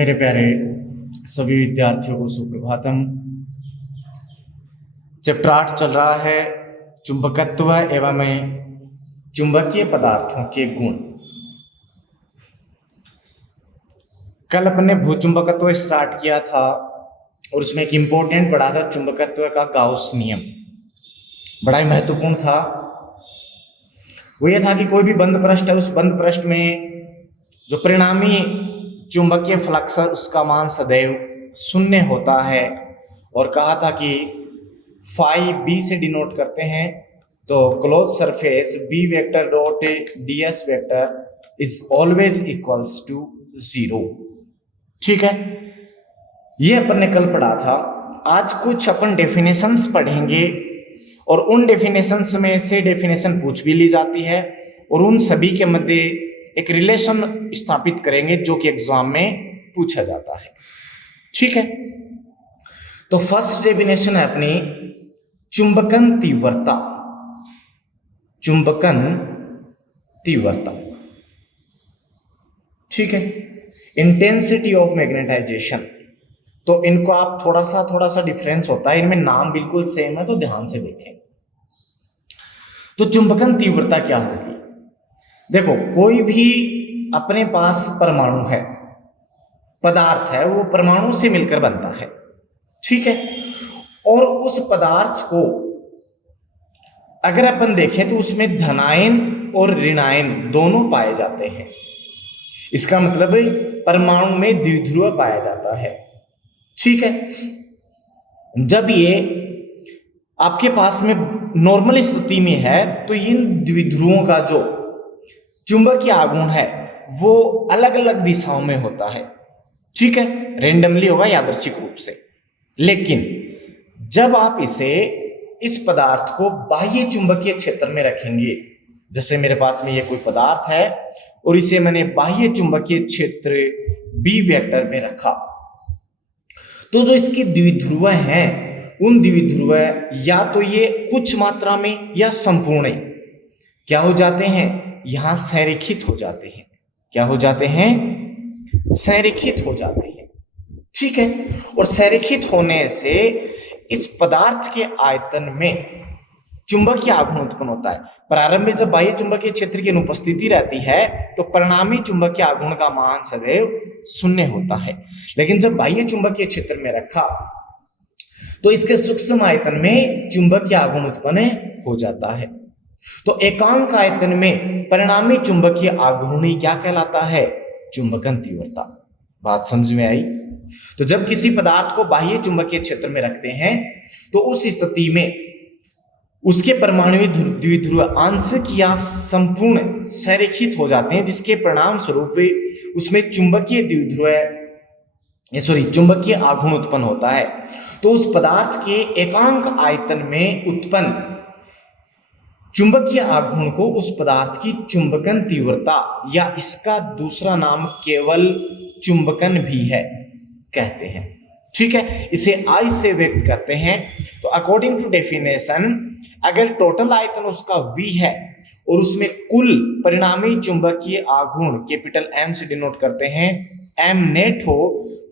मेरे प्यारे सभी विद्यार्थियों को सुप्रभातम। चैप्टर 8 चल रहा है चुंबकत्व एवं चुंबकीय पदार्थों के गुण। कल अपने भूचुंबकत्व स्टार्ट किया था और उसमें एक इंपॉर्टेंट पढ़ा था चुंबकत्व का गाउस नियम। बड़ा ही महत्वपूर्ण था। वो ये था कि कोई भी बंद पृष्ठ है, उस बंद पृष्ठ में जो परिणामी चुंबकीय फ्लक्स उसका मान सदैव शून्य होता है। और कहा था कि फाई बी से डिनोट करते हैं, तो close surface B vector dot ds vector is always equals to 0। ठीक है, ये अपन ने कल पढ़ा था। आज कुछ अपन डेफिनेशंस पढ़ेंगे और उन डेफिनेशंस में से डेफिनेशन पूछ भी ली जाती है और उन सभी के मध्य एक रिलेशन स्थापित करेंगे जो कि एग्जाम में पूछा जाता है। ठीक है, तो फर्स्ट डेफिनेशन है अपनी चुंबकन तीव्रता। चुंबकन तीव्रता, ठीक है, इंटेंसिटी ऑफ मैग्नेटाइजेशन। तो इनको आप थोड़ा सा डिफरेंस होता है, इनमें नाम बिल्कुल सेम है, तो ध्यान से देखें। तो चुंबकन तीव्रता क्या होगी? देखो, कोई भी अपने पास परमाणु है, पदार्थ है, वो परमाणु से मिलकर बनता है। ठीक है, और उस पदार्थ को अगर अपन देखें तो उसमें धनायन और ऋणायन दोनों पाए जाते हैं। इसका मतलब परमाणु में द्विध्रुव पाया जाता है। ठीक है, जब ये आपके पास में नॉर्मल स्थिति में है तो इन द्विध्रुवों का जो चुंबकीय आघूर्ण है वो अलग अलग दिशाओं में होता है। ठीक है, रेंडमली होगा, यादृच्छिक रूप से। लेकिन जब आप इस पदार्थ को बाह्य चुंबकीय क्षेत्र में रखेंगे, जैसे मेरे पास में ये कोई पदार्थ है और इसे मैंने बाह्य चुंबकीय क्षेत्र बी वेक्टर में रखा, तो जो इसकी द्विध्रुव हैं उन द्विध्रुव या तो ये कुछ मात्रा में या संपूर्ण क्या हो जाते हैं, यहां संरेखित हो जाते हैं। क्या हो जाते हैं? संरेखित हो जाते हैं। ठीक है, और संरेखित होने से इस पदार्थ के आयतन में चुंबकीय आघूर्ण उत्पन्न होता है। प्रारंभ में जब बाह्य चुंबकीय क्षेत्र की अनुपस्थिति रहती है तो परिणामी चुंबकीय आघूर्ण का मान सदैव शून्य होता है। लेकिन जब बाह्य चुंबकीय क्षेत्र में रखा तो इसके सूक्ष्म आयतन में चुंबकीय आघूर्ण उत्पन्न हो जाता है। तो एकांक आयतन में परिणामी चुंबकीय आघूर्ण क्या कहलाता है? चुंबकन तीव्रता। बात समझ में आई? तो जब किसी पदार्थ को बाह्य चुंबकीय क्षेत्र में रखते हैं तो उस स्थिति में उसके परमाणु द्विध्रुव आंशिक या संपूर्ण संरेखित हो जाते हैं, जिसके परिणाम स्वरूप उसमें चुंबकीय आघूर्ण उत्पन्न होता है। तो उस पदार्थ के एकांक आयतन में उत्पन्न चुंबकीय आघूर्ण को उस पदार्थ की चुंबकन तीव्रता या इसका दूसरा नाम केवल चुंबकन भी है कहते हैं। ठीक है, इसे I से व्यक्त करते हैं। तो अकॉर्डिंग टू डेफिनेशन, अगर टोटल आयतन उसका V है और उसमें कुल परिणामी चुंबकीय आघूर्ण कैपिटल M से डिनोट करते हैं M नेट हो,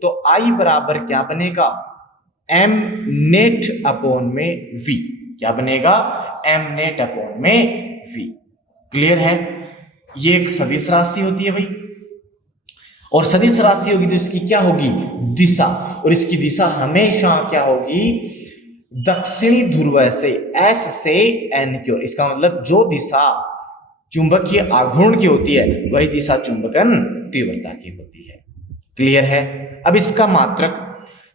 तो I बराबर क्या बनेगा? M नेट अपॉन में V। क्या बनेगा? M नेट अपॉन में V। क्लियर है? ये एक सदिश राशि होती है भाई, और सदिश राशि होगी तो इसकी क्या होगी? दिशा। और इसकी दिशा हमेशा क्या होगी? दक्षिणी ध्रुव से S से N की ओर। इसका मतलब जो दिशा चुंबकीय आघूर्ण की होती है वही दिशा चुंबकन तीव्रता की होती है। क्लियर है? अब इसका मात्रक,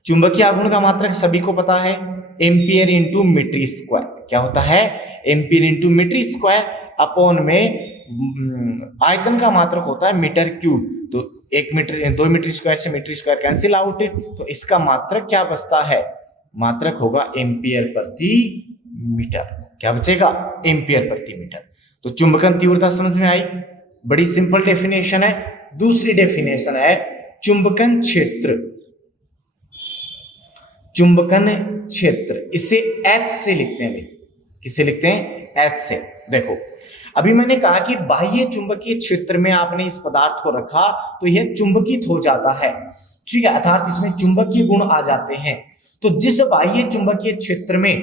चुंबकीय आघूर्ण का मात्रक सभी को पता है, एम्पियर इंटू मीटर स्क्वायर। क्या होता है? Ampere into metre square upon में आयतन का मात्रक होता है मीटर क्यूब। तो 2 मीटर स्क्वायर से मीटर स्क्वायर कैंसिल आउट, तो इसका मात्रक क्या बचता है? मात्रक होगा एम्पियर प्रति मीटर। क्या बचेगा? एम्पियर प्रति मीटर। तो चुंबकन तीव्रता समझ में आई? बड़ी सिंपल डेफिनेशन है। दूसरी डेफिनेशन है चुंबकन क्षेत्र। चुंबकन क्षेत्र, इसे H से लिखते हैं। किसे लिखते हैं? H से। देखो, अभी मैंने कहा कि बाह्य चुंबकीय क्षेत्र में आपने इस पदार्थ को रखा तो यह चुंबकित हो जाता है। ठीक है, अर्थात इसमें चुंबकीय गुण आ जाते हैं। तो जिस बाह्य चुंबकीय क्षेत्र में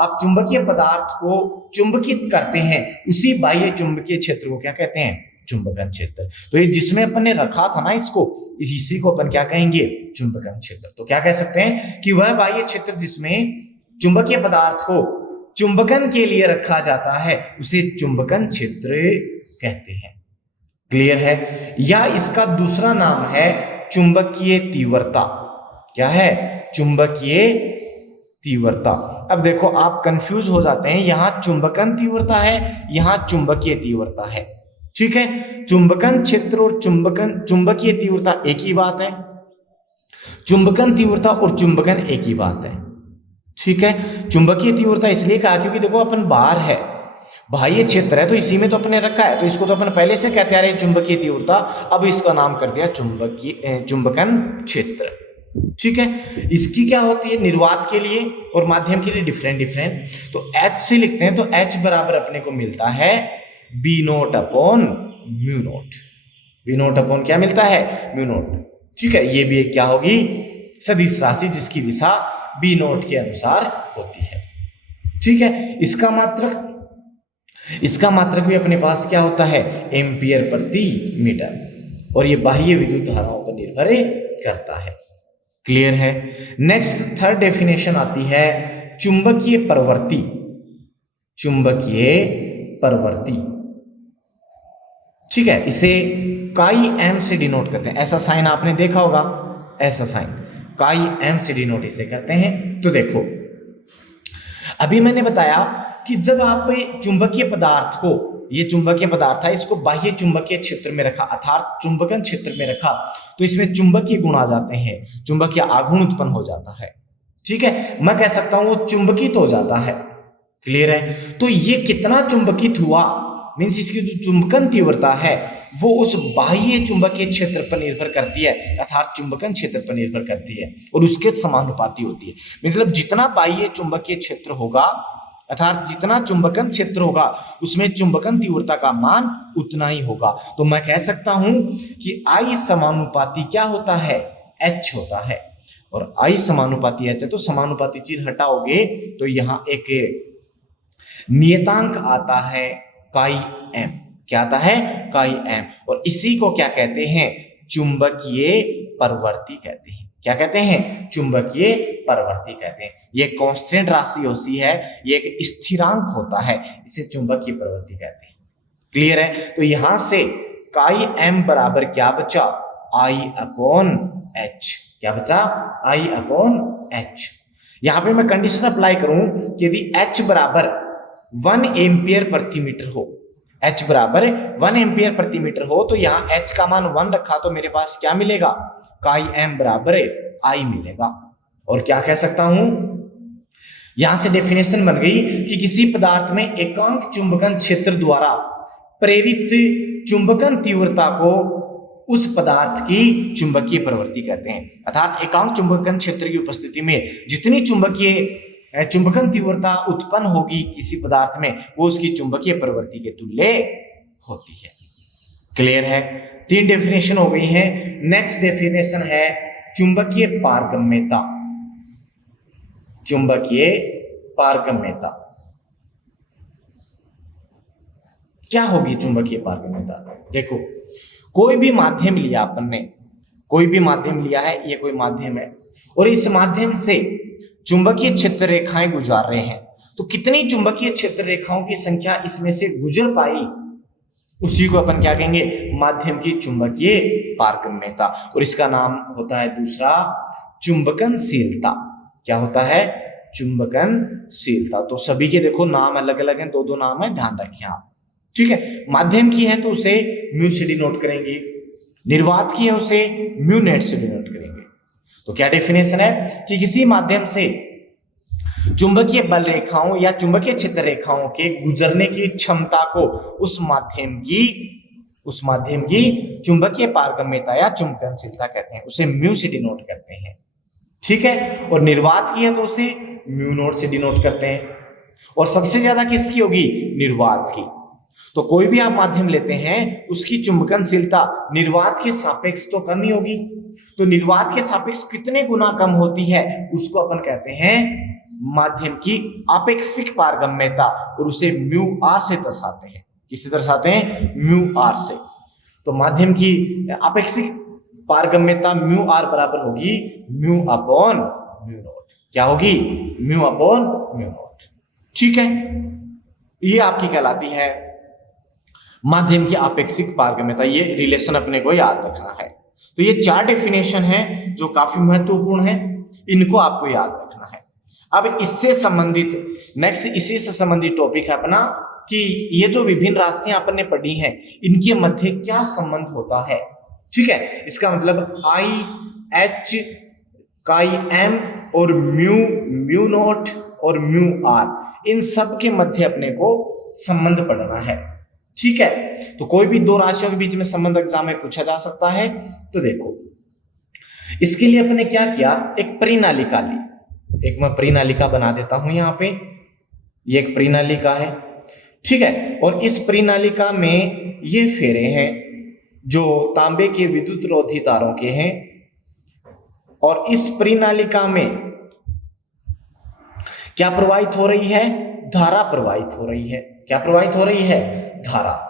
आप चुंबकीय पदार्थ को चुंबकित करते हैं, उसी बाह्य चुंबकीय क्षेत्र को क्या कहते हैं? चुंबकन क्षेत्र। तो ये जिसमें अपन ने रखा था ना इसको, इसी को अपन क्या कहेंगे? चुंबकन क्षेत्र। तो क्या कह सकते हैं कि वह बाह्य क्षेत्र जिसमें चुंबकीय पदार्थ को चुंबकन के लिए रखा जाता है, उसे चुंबकन क्षेत्र कहते हैं। क्लियर है? या इसका दूसरा नाम है चुंबकीय तीव्रता। क्या है? चुंबकीय तीव्रता। अब देखो आप कंफ्यूज हो जाते हैं, यहां चुंबकन तीव्रता है, यहां चुंबकीय तीव्रता है। ठीक है, चुंबकन क्षेत्र और चुंबकीय तीव्रता एक ही बात है, चुंबकन तीव्रता और चुंबकन एक ही बात है। ठीक है, चुंबकीय तीव्रता इसलिए कहा क्योंकि देखो अपन बाहर है, बाह्य क्षेत्र है, तो इसी में तो अपने रखा है, तो इसको तो अपन पहले से कहते आ रहे हैं चुंबकीय तीव्रता, अब इसका नाम कर दिया चुंबकन क्षेत्र। ठीक है, इसकी क्या होती है? निर्वात के लिए और माध्यम के लिए डिफरेंट। तो H से लिखते हैं, तो H बराबर अपने को मिलता है B0 upon mu naught. B0 upon क्या मिलता है? Mu note. ठीक है, ये भी एक क्या होगी? सदिश राशि जिसकी दिशा B0 के अनुसार होती है। ठीक है, इसका मात्रक भी अपने पास क्या होता है? एम्पियर प्रति मीटर, और ये बाह्य विद्युत धाराओं पर निर्भर करता है। क्लियर है? नेक्स्ट थर्ड डेफिनेशन आती है चुंबकीय प्रवृत्ति। चुंबकीय प्रवृत्ति, ठीक है, इसे काई एम से डिनोट करते हैं। ऐसा साइन आपने देखा होगा, ऐसा साइन काई एम से डिनोट इसे करते हैं। तो देखो अभी मैंने बताया कि जब आप चुंबकीय पदार्थ को, ये चुंबकीय पदार्थ है, इसको बाह्य चुंबकीय क्षेत्र में रखा अर्थात चुंबकन क्षेत्र में रखा, तो इसमें चुंबकीय गुण आ जाते हैं, चुंबकीय आघूर्ण उत्पन्न हो जाता है। ठीक है, मैं कह सकता हूं वो चुंबकित हो जाता है। क्लियर है? तो ये कितना चुंबकित हुआ, मीन्स इसकी जो चुंबकन तीव्रता है वो उस बाह्य चुंबकीय क्षेत्र पर निर्भर करती है, अर्थात चुंबकन क्षेत्र पर निर्भर करती है और उसके समानुपाती होती है। मतलब जितना बाह्य चुंबकीय क्षेत्र होगा अर्थात जितना चुंबकन क्षेत्र होगा उसमें चुंबकन तीव्रता का मान उतना ही होगा। तो मैं कह सकता हूं कि I समानुपाती क्या होता है? H होता है। और I समानुपाती H है, तो समानुपाती चिन्ह हटाओगे तो यहां एक नियतांक आता है काई एम। क्या आता है? काई एम। और इसी को क्या कहते हैं? चुंबकीय प्रवृत्ति कहते हैं। क्या कहते हैं? चुंबकीय प्रवृत्ति कहते हैं। ये कांस्टेंट राशि होती है, ये एक स्थिरांक होता है, इसे चुंबकीय प्रवृत्ति कहते हैं। क्लियर है? तो यहां से काई एम बराबर क्या बचा? I upon H। क्या बचा? I upon H। यहां पे मैं कंडीशन अप्लाई करूं कि यदि H बराबर 1 एम्पियर प्रति मीटर हो, H बराबर 1 एम्पियर प्रति मीटर हो, तो यहां H का मान 1 रखा तो मेरे पास क्या मिलेगा? काई एम बराबर I मिलेगा। और क्या कह सकता हूं, यहां से डेफिनेशन बन गई कि किसी पदार्थ में एकांक चुंबकन क्षेत्र द्वारा प्रेरित चुंबकन तीव्रता को उस पदार्थ की चुंबकीय प्रवृत्ति कहते हैं। अर्थात एकांक चुंबकन क्षेत्र की उपस्थिति में जितनी चुंबकन तीव्रता उत्पन्न होगी किसी पदार्थ में, वो उसकी चुंबकीय प्रवृत्ति के तुल्य होती है। क्लियर है? 3 डेफिनेशन हो गई हैं। नेक्स्ट डेफिनेशन है चुंबकीय पारगम्यता। चुंबकीय पारगम्यता क्या होगी? चुंबकीय पारगम्यता, देखो कोई भी माध्यम लिया अपन ने, कोई भी माध्यम लिया है, ये कोई माध्यम है और इस माध्यम से चुंबकीय क्षेत्र रेखाएं गुजार रहे हैं, तो कितनी चुंबकीय क्षेत्र रेखाओं की संख्या इसमें से गुजर पाई, उसी को अपन क्या कहेंगे? माध्यम की चुंबकीय पारगम्यता। और इसका नाम होता है दूसरा चुंबकनशीलता। क्या होता है? चुंबकनशीलता। तो सभी के देखो नाम अलग अलग हैं, 2 नाम है, ध्यान रखें आप। ठीक है, माध्यम की है तो उसे म्यू से डिनोट करेंगे, निर्वात की है उसे म्यू नेट से डिनोट करेंगे। तो क्या डेफिनेशन है कि किसी माध्यम से चुंबकीय बल रेखाओं या चुंबकीय क्षेत्र रेखाओं के गुजरने की क्षमता को उस माध्यम की चुंबकीय पारगम्यता या चुंबकनशीलता कहते हैं, उसे म्यू से डिनोट करते हैं। ठीक है, और निर्वात की है तो उसे म्यू नोट से डिनोट करते हैं। और सबसे ज्यादा किसकी होगी? निर्वात की। तो कोई भी आप माध्यम लेते हैं उसकी चुंबकनशीलता निर्वात के सापेक्ष तो कम ही होगी। तो निर्वात के सापेक्ष कितने गुना कम होती है उसको अपन कहते हैं माध्यम की आपेक्षिक पारगम्यता, और उसे म्यू आर से दर्शाते हैं। किससे दर्शाते हैं? म्यू आर से। तो माध्यम की आपेक्षिक पारगम्यता म्यू आर बराबर होगी म्यू अपॉन म्यू नॉट। क्या होगी? Mu upon mu naught. ठीक है, ये आपकी कहलाती है माध्यम की आपेक्षिक पारगम्यता। ये रिलेशन अपने को याद रखना है। तो ये 4 डेफिनेशन है जो काफी महत्वपूर्ण है, इनको आपको याद रखना है। अब इससे संबंधित नेक्स्ट इसी से संबंधित टॉपिक है अपना कि ये जो विभिन्न राशियां अपन ने पढ़ी हैं इनके मध्य क्या संबंध होता है। ठीक है, इसका मतलब आई एच काई एम और म्यू नॉट और म्यू आर, इन सब के मध्य अपने को संबंध पढ़ना है। ठीक है, तो कोई भी 2 राशियों के बीच में संबंध एग्जाम में पूछा जा सकता है। तो देखो इसके लिए अपने क्या किया, एक परिनालिका ली। एक मैं परिनालिका बना देता हूं यहां पे, ये एक परिनालिका है। ठीक है, और इस परिनालिका में ये फेरे हैं जो तांबे के विद्युत रोधी तारों के हैं, और इस परिनालिका में क्या प्रवाहित हो रही है? धारा प्रवाहित हो रही है। क्या प्रवाहित हो रही है? धारा।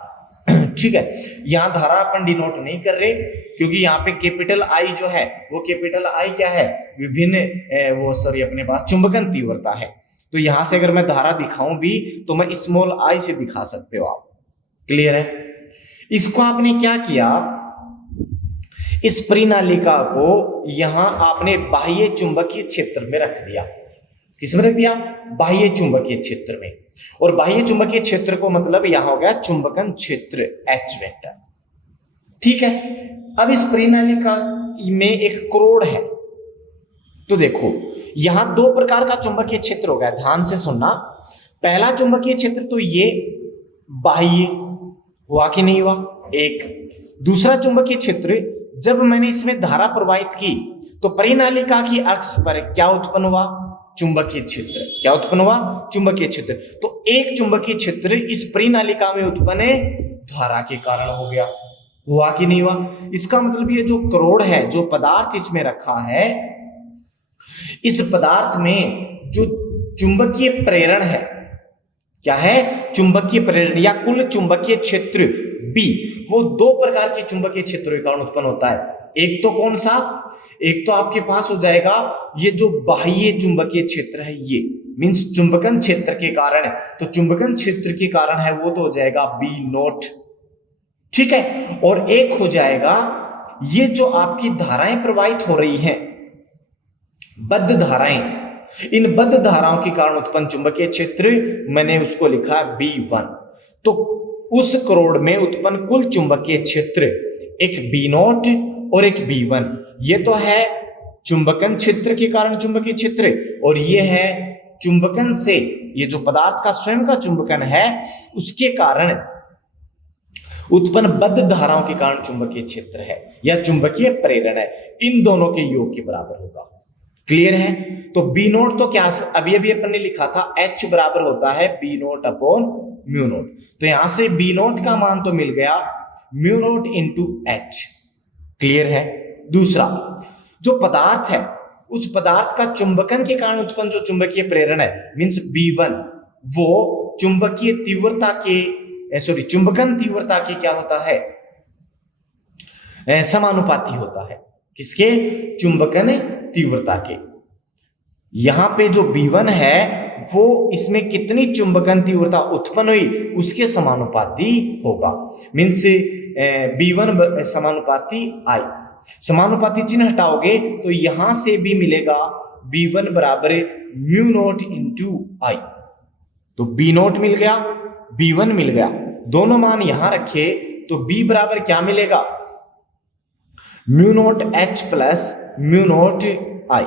ठीक है, यहां धारा अपन डिनोट नहीं कर रहे क्योंकि यहाँ पे कैपिटल आई जो है वो कैपिटल आई क्या है? विभिन्न अपने पास चुंबकन तीव्रता है। तो यहां से अगर मैं धारा दिखाऊं भी तो मैं स्मॉल आई से दिखा सकते हो आप। क्लियर है? इसको आपने क्या किया, इस परिनालिका को यहां आपने बाह्य चुंबकीय क्षेत्र में रख दिया। किसमें रख दिया? बाह्य चुंबकीय क्षेत्र में। और बाह्य चुंबकीय क्षेत्र को मतलब यहां हो गया चुंबकन क्षेत्र H वेक्टर। ठीक है, अब इस परिनालिका में एक करोड़ है। तो देखो यहां 2 प्रकार का चुंबकीय क्षेत्र हो गया, ध्यान से सुनना। पहला चुंबकीय क्षेत्र तो ये बाह्य हुआ कि नहीं हुआ? एक। दूसरा चुंबकीय क्षेत्र जब मैंने इसमें धारा प्रवाहित की तो परिनालिका की अक्ष पर क्या उत्पन्न हुआ? चुंबकीय क्षेत्र। क्या उत्पन्न हुआ? चुंबकीय क्षेत्र। तो एक चुंबकीय क्षेत्र इस परिनालिका में उत्पन्न धारा के कारण हो गया। हुआ कि नहीं हुआ? इसका मतलब ये जो करोड़ है, जो पदार्थ इसमें रखा है, इस पदार्थ में जो चुंबकीय प्रेरण है, क्या है? चुंबकीय प्रेरण या कुल चुंबकीय क्षेत्र B, वो 2 प्रकार के चुंबकीय क्षेत्रों के कारण उत्पन्न होता है। एक तो कौन सा? एक तो आपके पास हो जाएगा ये जो बाह्य चुंबकीय क्षेत्र है, ये मींस चुंबकन क्षेत्र के कारण है। तो चुंबकन क्षेत्र के कारण है वो तो हो जाएगा B नॉट। ठीक है, और एक हो जाएगा ये जो आपकी धाराएं प्रवाहित हो रही हैं, बद्ध धाराएं, इन बद्ध धाराओं के कारण उत्पन्न चुंबकीय क्षेत्र, मैंने उसको लिखा B1। तो उस करोड़ में उत्पन्न कुल चुंबकीय क्षेत्र एक B नॉट और एक B1, ये तो है चुंबकन क्षेत्र के कारण चुंबकीय क्षेत्र, और ये है चुंबकन से, ये जो पदार्थ का स्वयं का चुंबकन है उसके कारण उत्पन्न बद्ध धाराओं के कारण चुंबकीय क्षेत्र है या चुंबकीय प्रेरण है। इन दोनों के योग के बराबर होगा। क्लियर है? तो B नोट तो क्या अभी अभी अपन ने लिखा था, H बराबर होता है B naught upon mu naught. तो यहां से B नोट का मान तो मिल गया mu naught into H। Clear है? दूसरा जो पदार्थ है उस पदार्थ का चुंबकन के कारण उत्पन्न जो चुंबकीय प्रेरण है मींस B1, वो चुंबकीय तीव्रता के चुंबकन तीव्रता के क्या होता है? समानुपाती होता है। किसके? चुंबकन तीव्रता के। यहां पे जो B1 है वो इसमें कितनी चुंबकन तीव्रता उत्पन्न हुई उसके समानुपाती होगा। मींस B1 समानुपाती I। समानुपाती चिन्ह हटाओगे तो यहां से भी मिलेगा B1 बराबर म्यू नोट इंटू I। तो B नोट मिल गया, B1 मिल गया, दोनों मान यहां रखे तो B बराबर क्या मिलेगा? Mu naught H plus mu naught I।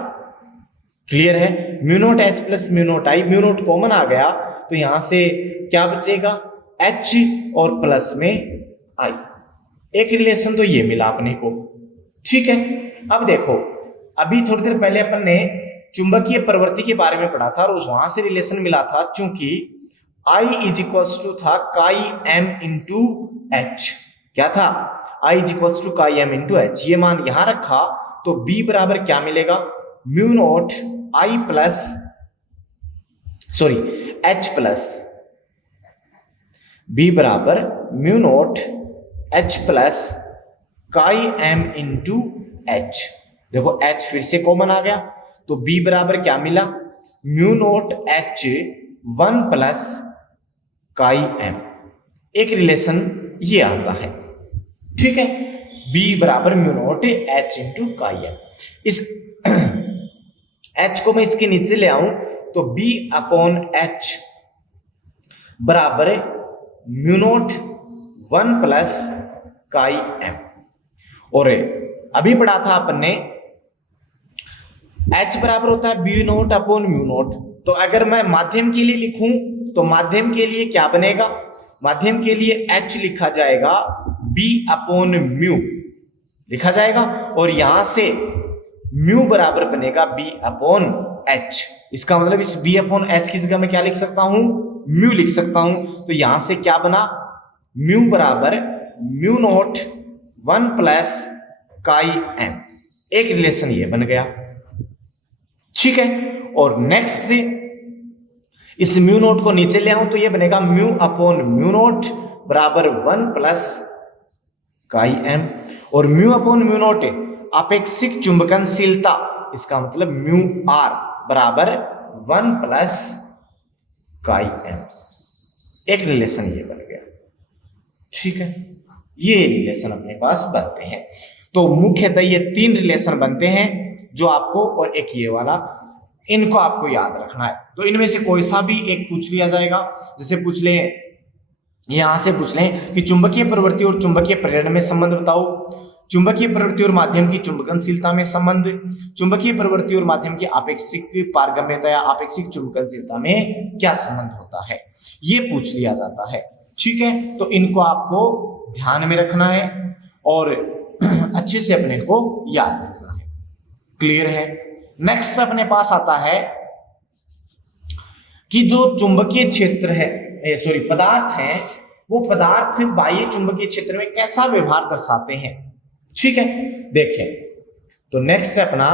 Clear है? Mu naught H plus mu naught I, mu naught common आ गया तो यहां से क्या बचेगा? H और प्लस में I। एक रिलेशन तो ये मिला अपने को। ठीक है, अब देखो अभी थोड़ी देर पहले अपन ने चुंबकीय प्रवृत्ति के बारे में पढ़ा था और वहां से रिलेशन मिला था, चूंकि I इज इक्वल्स टू था काई एम इंटू एच। क्या था? I is equals to chi M into H. ये मान यहां रखा तो B बराबर क्या मिलेगा? Mu naught I plus sorry H plus B बराबर mu naught H plus chi M into H. देखो H फिर से कॉमन आ गया तो B बराबर क्या मिला? Mu naught H 1 plus chi M. एक रिलेशन ये आता है, ठीक है। B बराबर mu naught H into chi M. इस H को मैं इसके नीचे ले आऊं तो B अपॉन H बराबर mu naught 1 plus chi M. और अभी पढ़ा था अपन ने H बराबर होता है B naught upon mu naught. तो अगर मैं माध्यम के लिए लिखूं तो माध्यम के लिए क्या बनेगा? माध्यम के लिए H लिखा जाएगा B अपॉन म्यू लिखा जाएगा और यहां से म्यू बराबर बनेगा B अपॉन H। इसका मतलब इस B अपॉन H की जगह मैं क्या लिख सकता हूं? म्यू लिख सकता हूं। तो यहां से क्या बना? म्यू बराबर mu naught 1 plus chi M. एक रिलेशन ये बन गया, ठीक है। और नेक्स्ट इस म्यू नोट को नीचे ले आऊं तो ये बनेगा म्यू अपॉन म्यू नोट बराबर 1 प्लस काई एम। और म्यू अपॉन म्यू नोट आपेक्षिक चुंबकनशीलता, इसका मतलब म्यू आर बराबर 1 प्लस काई एम। एक रिलेशन ये बन गया, ठीक है। ये रिलेशन अपने पास बनते हैं। तो मुख्यतः ये 3 रिलेशन बनते हैं जो आपको, और एक ये वाला, इनको आपको याद रखना है। तो इनमें से कोई सा भी एक पूछ लिया जाएगा। जैसे पूछ ले, यहां से पूछ लें कि चुंबकीय प्रवृत्ति और चुंबकीय प्रेरण में संबंध बताओ, चुंबकीय प्रवृत्ति और माध्यम की चुंबकनशीलता में संबंध, चुंबकीय प्रवृत्ति और माध्यम की आपेक्षिक पारगम्यता या आपेक्षिक चुंबकनशीलता में क्या संबंध होता है, ये पूछ लिया जाता है, ठीक है। तो इनको आपको ध्यान में रखना है और अच्छे से अपने को याद रखना है। क्लियर है? नेक्स्ट अपने पास आता है कि जो चुंबकीय क्षेत्र है, सॉरी पदार्थ हैं, वो पदार्थ बाह्य चुंबकीय क्षेत्र में कैसा व्यवहार दर्शाते हैं, ठीक है। देखें तो नेक्स्ट है अपना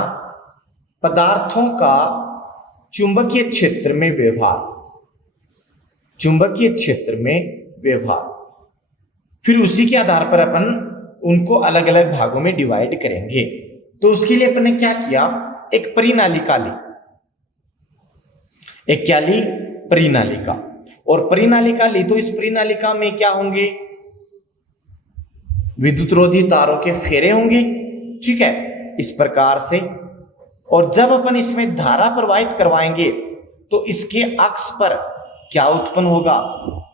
पदार्थों का चुंबकीय क्षेत्र में व्यवहार, चुंबकीय क्षेत्र में व्यवहार। फिर उसी के आधार पर अपन उनको अलग अलग भागों में डिवाइड करेंगे। तो उसके लिए अपन ने क्या किया, एक परिनालिका ली, एक क्या ली? परिनालिका। और परिनालिका ली तो इस परिनालिका में क्या होंगे? विद्युतरोधी तारों के फेरे होंगे, ठीक है, इस प्रकार से। और जब अपन इसमें धारा प्रवाहित करवाएंगे तो इसके अक्ष पर क्या उत्पन्न होगा?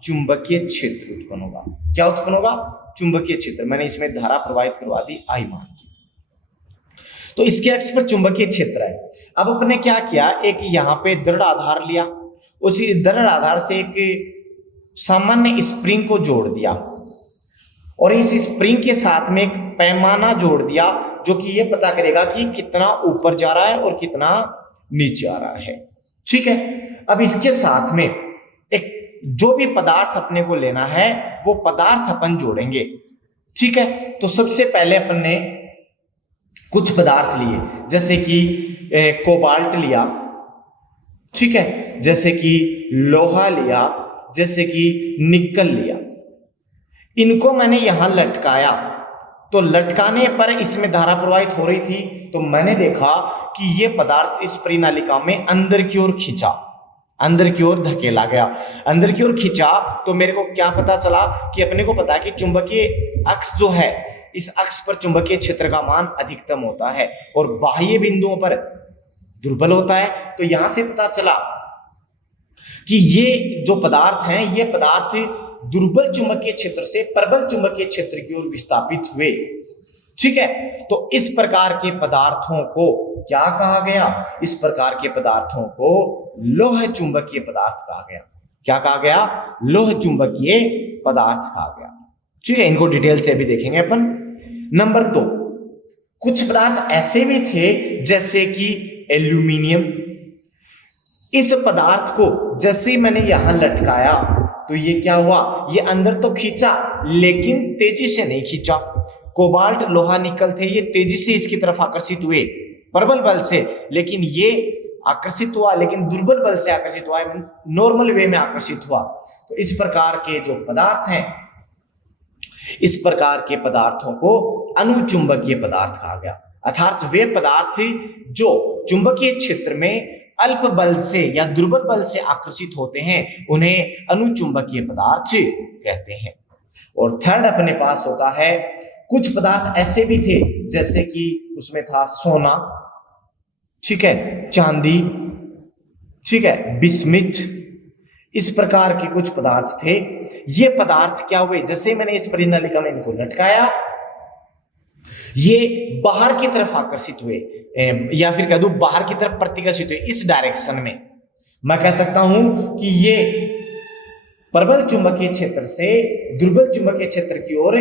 चुंबकीय क्षेत्र उत्पन्न होगा। क्या उत्पन्न होगा? चुंबकीय क्षेत्र। मैंने इसमें धारा प्रवाहित करवा दी आई मान की, तो इसके अक्ष पर चुंबकीय क्षेत्र है। अब अपने क्या किया, एक यहां पे दृढ़ आधार लिया, उसी दृढ़ आधार से एक सामान्य स्प्रिंग को जोड़ दिया और इस स्प्रिंग के साथ में एक पैमाना जोड़ दिया जो कि ये पता करेगा कि कितना ऊपर जा रहा है और कितना नीचे आ रहा है, ठीक है। अब इसके साथ में एक जो भी पदार्थ अपने को लेना है वो पदार्थ अपन जोड़ेंगे, ठीक है। तो सबसे पहले अपन ने कुछ पदार्थ लिए, जैसे कि कोबाल्ट लिया, ठीक है, जैसे कि लोहा लिया, जैसे कि निकल लिया। इनको मैंने यहां लटकाया, तो लटकाने पर इसमें धारा प्रवाहित हो रही थी, तो मैंने देखा कि ये पदार्थ इस परिनालिका में अंदर की ओर खींचा, अंदर की ओर धकेला गया। अंदर की ओर खींचा तो मेरे को क्या पता चला कि अपने को पता है कि चुंबकीय अक्ष जो है, इस अक्ष पर चुंबकीय क्षेत्र का मान अधिकतम होता है और बाह्य बिंदुओं पर दुर्बल होता है। तो यहां से पता चला कि ये जो पदार्थ हैं, ये पदार्थ दुर्बल चुंबकीय क्षेत्र से प्रबल चुंबकीय क्षेत्र की ओर विस्थापित हुए, ठीक है। तो इस प्रकार के पदार्थों को क्या कहा गया? इस प्रकार के पदार्थों को लोह चुंबकीय पदार्थ कहा गया। क्या कहा गया? लोह चुंबकीय पदार्थ कहा गया, ठीक है। इनको डिटेल से भी देखेंगे अपन। नंबर 2, कुछ पदार्थ ऐसे भी थे जैसे कि एल्यूमिनियम, इस पदार्थ को जैसे ही मैंने यहां लटकाया तो ये क्या हुआ, ये अंदर तो खींचा लेकिन तेजी से नहीं खींचा। कोबाल्ट, लोहा, निकल थे, ये तेजी से इसकी तरफ आकर्षित हुए प्रबल बल से, लेकिन ये आकर्षित हुआ लेकिन दुर्बल बल से आकर्षित हुआ, नॉर्मल वे में आकर्षित हुआ। तो इस प्रकार के जो पदार्थ हैं, इस प्रकार के पदार्थों को अनुचुंबकीय पदार्थ कहा गया। अर्थात वे पदार्थ जो चुंबकीय क्षेत्र में अल्प बल से या दुर्बल बल से आकर्षित होते हैं उन्हें अनुचुंबकीय पदार्थ कहते हैं। और थर्ड अपने पास होता है, कुछ पदार्थ ऐसे भी थे जैसे कि उसमें था सोना, ठीक है, चांदी, ठीक है, बिस्मिथ, इस प्रकार के कुछ पदार्थ थे। ये पदार्थ क्या हुए, जैसे मैंने इस परिनालिका में इनको लटकाया, ये बाहर की तरफ आकर्षित हुए, या फिर कह दूं बाहर की तरफ प्रतिकर्षित हुए। इस डायरेक्शन में मैं कह सकता हूं कि ये प्रबल चुंबकीय क्षेत्र से दुर्बल चुंबकीय क्षेत्र की ओर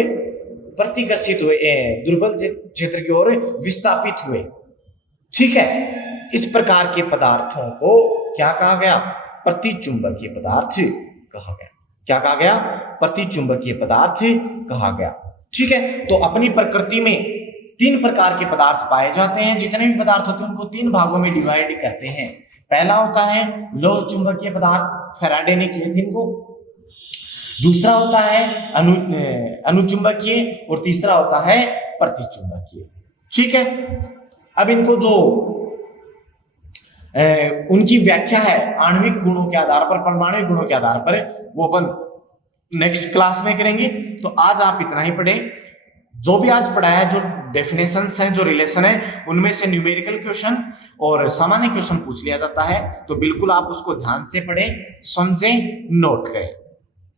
प्रतिकर्षित हुए, दुर्बल क्षेत्र की ओर विस्थापित हुए, ठीक है। इस प्रकार के पदार्थों को क्या कहा गया, प्रतिचुंबकीय पदार्थ कहा गया। क्या कहा गया, प्रतिचुंबकीय पदार्थ कहा गया, ठीक है। तो अपनी प्रकृति में 3 प्रकार के पदार्थ पाए जाते हैं। जितने भी पदार्थ होते हैं उनको 3 भागों में डिवाइड करते हैं। पहला होता है लोह चुंबकीय पदार्थ, फैराडे ने किए थे इनको। दूसरा होता है अनुचुंबकीय, और तीसरा होता है प्रतिचुंबकीय, ठीक है। अब इनको जो उनकी व्याख्या है आणविक गुणों के आधार पर, परमाणु गुणों के आधार पर, वो अपन नेक्स्ट क्लास में करेंगे। तो आज आप इतना ही पढ़ें। जो भी आज पढ़ाया, जो डेफिनेशंस हैं, जो रिलेशन है, उनमें से न्यूमेरिकल क्वेश्चन और सामान्य क्वेश्चन पूछ लिया जाता है। तो बिल्कुल आप उसको ध्यान से पढ़ें, समझें, नोट करें,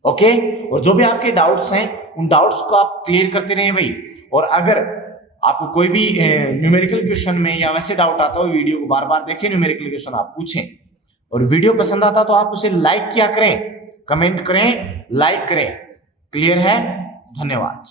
ओके। और जो भी आपके डाउट्स हैं उन डाउट्स को आप क्लियर करते रहें भाई। और अगर आपको कोई भी न्यूमेरिकल क्वेश्चन में या वैसे डाउट आता हो, वीडियो को बार बार देखें, न्यूमेरिकल क्वेश्चन आप पूछें। और वीडियो पसंद आता तो आप उसे लाइक किया करें, कमेंट करें, लाइक करें। क्लियर है? धन्यवाद।